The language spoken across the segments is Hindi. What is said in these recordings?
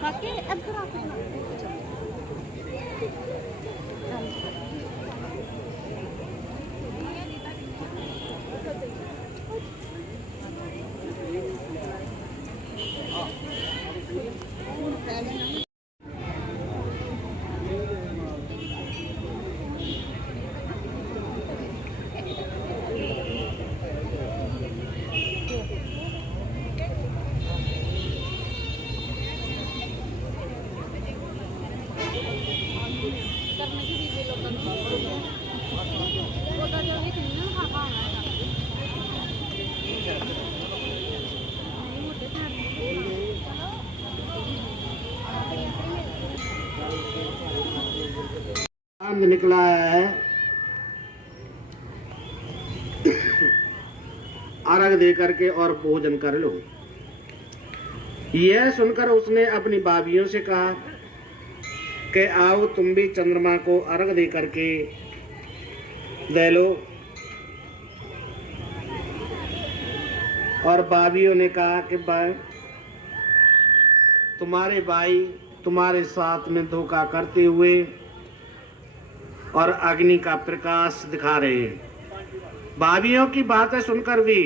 काके इधर आके करने की भी लोग ओदा जो एक नहीं ना खा पाना चांद निकला है, अर्घ दे करके और भोजन कर लो। यह सुनकर उसने अपनी भाभियों से कहा कि आओ तुम भी चंद्रमा को अर्घ दे करके दे लो। और भाभियों ने कहा कि भाई तुम्हारे भाई तुम्हारे साथ में धोखा करते हुए और अग्नि का प्रकाश दिखा रहे हैं। भाभियों की बातें सुनकर भी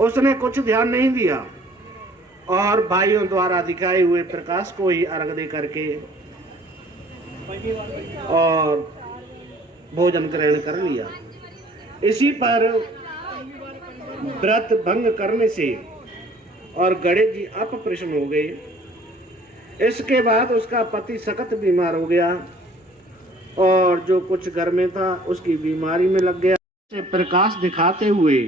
उसने कुछ ध्यान नहीं दिया और भाइयों द्वारा दिखाए हुए प्रकाश को ही अर्घ दे करके और भोजन ग्रहण कर लिया। इसी पर व्रत भंग करने से और गणेश जी अपप्रसन्न हो गए। इसके बाद उसका पति सख्त बीमार हो गया और जो कुछ घर में था उसकी बीमारी में लग गया। से प्रकाश दिखाते हुए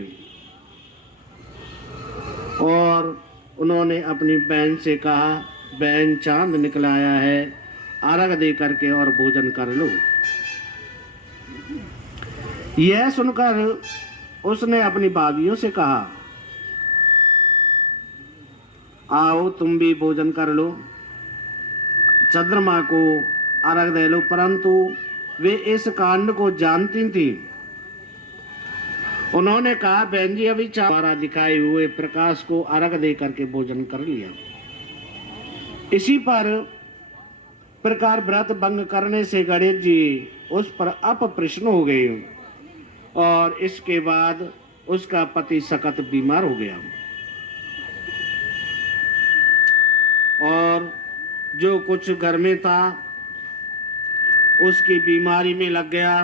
और उन्होंने अपनी बहन से कहा, बहन चांद निकलाया है, अर्घ दे करके और भोजन कर लो। यह सुनकर उसने अपनी भाभियों से कहा, आओ तुम भी भोजन कर लो, चंद्रमा को अर्घ दे लो। परंतु वे इस कांड को जानती थी। उन्होंने कहा, बहन जी अभी द्वारा दिखाए हुए प्रकाश को अर्घ दे करके भोजन कर लिया। इसी पर प्रकार व्रत भंग करने से गणेश जी उस पर अपप्रसन्न हो गए और इसके बाद उसका पति सख्त बीमार हो गया और जो कुछ घर में था उसकी बीमारी में लग गया।